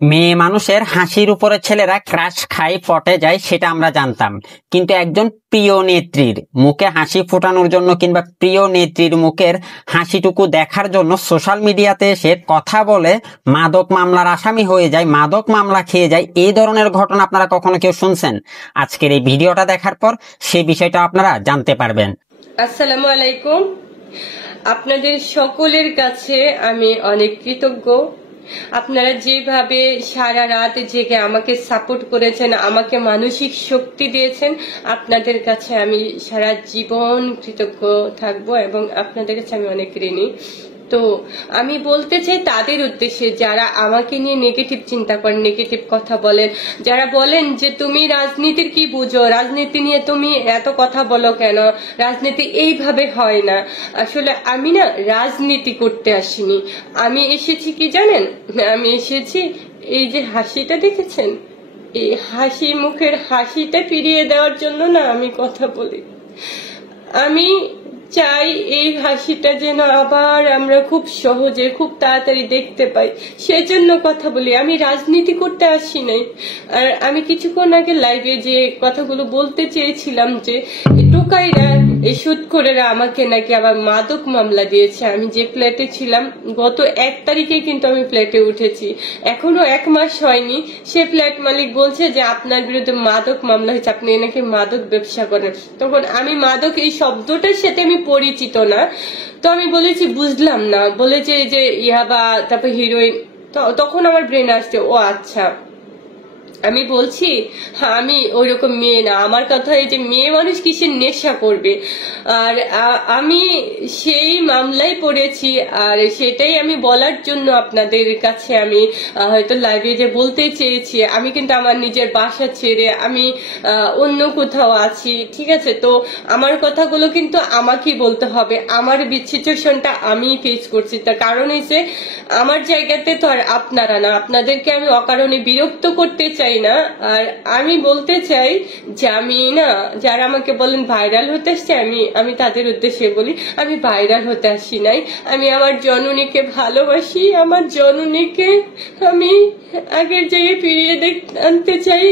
মেয়ে মানুষের হাসির উপরে ছেলেরা ক্রাশ খায়, পটে যায়, সেটা আমরা জানতাম। কিন্তু একজন প্রিয় নেত্রীর মুখে হাসি ফোটানোর জন্য কিংবা প্রিয় নেত্রীর মুখের হাসিটুকু দেখার জন্য সোশ্যাল মিডিয়াতে এসে কথা বলে মাদক মামলার আসামি হয়ে যায়, মাদক মামলা খেয়ে যায়, এই ধরনের ঘটনা আপনারা কখনো কেউ শুনছেন? আজকের এই ভিডিওটা দেখার পর সেই বিষয়টা আপনারা জানতে পারবেন। আসসালামু আলাইকুম। আপনাদের সকলের কাছে আমি অনেক কৃতজ্ঞ। আপনারা যেভাবে সারা রাত জেগে আমাকে সাপোর্ট করেছেন, আমাকে মানসিক শক্তি দিয়েছেন, আপনাদের কাছে আমি সারা জীবন কৃতজ্ঞ থাকবো এবং আপনাদের কাছে আমি অনেক ঋণী। তো আমি বলতে চাই তাদের উদ্দেশ্যে যারা আমাকে নিয়ে নেগেটিভ চিন্তা করেন, নেগেটিভ কথা বলেন, যারা বলেন যে তুমি রাজনীতির কি বুঝো, রাজনীতি নিয়ে তুমি এত কথা বলো কেন, রাজনীতি এইভাবে হয় না। আসলে আমি না রাজনীতি করতে আসিনি, আমি এসেছি কি জানেন, আমি এসেছি এই যে হাসিটা দেখেছেন, এই হাসি মুখের হাসিটা ফিরিয়ে দেওয়ার জন্য না আমি কথা বলি। আমি চাই এই হাসিটা যেন আবার আমরা খুব সহজে খুব তাড়াতাড়ি দেখতে পাই, সেজন্য কথা বলি। আমি রাজনীতি করতে আসি নাই। আর আমি কিছুক্ষণ আগে লাইভে যে কথাগুলো বলতে চেয়েছিলাম যে টোকাইরা এই সুদখোরেরা আমাকে নাকি আবার মাদক মামলা দিয়েছে। আমি যে ফ্ল্যাটে ছিলাম গত 1 তারিখে কিন্তু আমি ফ্ল্যাটে উঠেছি, এখনো 1 মাস হয়নি। সে ফ্ল্যাট মালিক বলছে যে আপনার বিরুদ্ধে মাদক মামলা হয়েছে, আপনি নাকি মাদক ব্যবসা করেন। তখন আমি মাদক এই শব্দটার সাথে আমি পরিচিত না, তো আমি বলেছি বুঝলাম না, বলেছে যে ইয়াবা তারপর হিরোইন। তখন আমার ব্রেন আসছে ও আচ্ছা। আমি বলছি আমি ওইরকম মেয়ে না, আমার কথা এই যে মেয়ে মানুষ কিসের নেশা করবে। আর আমি সেই মামলায় পড়েছি, আর সেটাই আমি বলার জন্য আপনাদের কাছে আমি হয়তো লাইভে যে বলতে চেয়েছি। আমি কিন্তু আমার নিজের বাসা ছেড়ে আমি অন্য কোথাও আছি, ঠিক আছে? তো আমার কথাগুলো কিন্তু আমাকেই বলতে হবে, আমার সিচুয়েশনটা আমি ফেস করছি। তার কারণ হচ্ছে আমার জায়গাতে তো আর আপনারা না, আপনাদেরকে আমি অকারণে বিরক্ত করতে চাই না। আর আমি বলতে চাই যে আমি না, যারা আমাকে বলেন ভাইরাল হতে আসছে, আমি তাদের উদ্দেশ্যে বলি আমি ভাইরাল হতে আসি নাই। আমি আমার জননীকে ভালোবাসি, আমার জননীকে আমি আগের জায়গায় ফিরিয়ে আনতে চাই।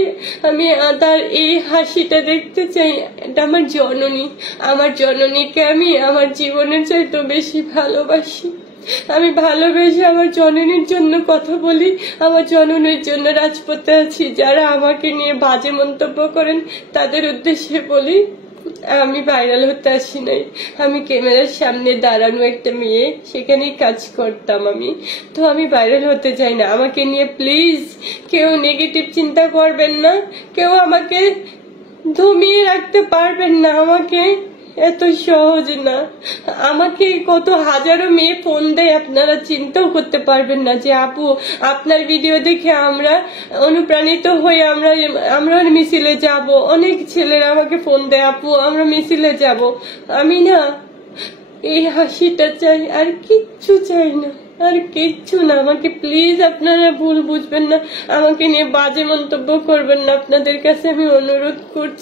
আমি তার এই হাসিটা দেখতে চাই, এটা আমার জননী। আমার জননীকে আমি আমার জীবনের চাইতে বেশি ভালোবাসি। আমি ভালোবেসে আমার জননীর জন্য কথা বলি, আমার জননীর জন্য রাজপথে আছি। যারা আমাকে নিয়ে বাজে মন্তব্য করেন তাদের উদ্দেশ্যে বলি আমি ভাইরাল হতে আসি নাই। আমি ক্যামেরার সামনে দাঁড়ানো একটা মেয়ে, সেখানেই কাজ করতাম আমি। তো আমি ভাইরাল হতে চাই না। আমাকে নিয়ে প্লিজ কেউ নেগেটিভ চিন্তা করবেন না, কেউ আমাকে দমিয়ে রাখতে পারবেন না। আমাকে এত সহজ না। আমাকে কত হাজারো মেয়ে ফোন দেয়, আপনারা চিন্তাও করতে পারবেন না যে আপু আপনার ভিডিও দেখে আমরা অনুপ্রাণিত হয়ে আমরা মিছিলে যাব। অনেক ছেলেরা আমাকে ফোন দেয় আপু আমরা মিছিলে যাব। আমি না এই হাসিটা চাই, আর কিচ্ছু চাই না, আর কিচ্ছু না। আমাকে প্লিজ আপনারা ভুল বুঝবেন না, আমাকে নিয়ে বাজে মন্তব্য করবেন না, আপনাদের কাছে আমি অনুরোধ করছি।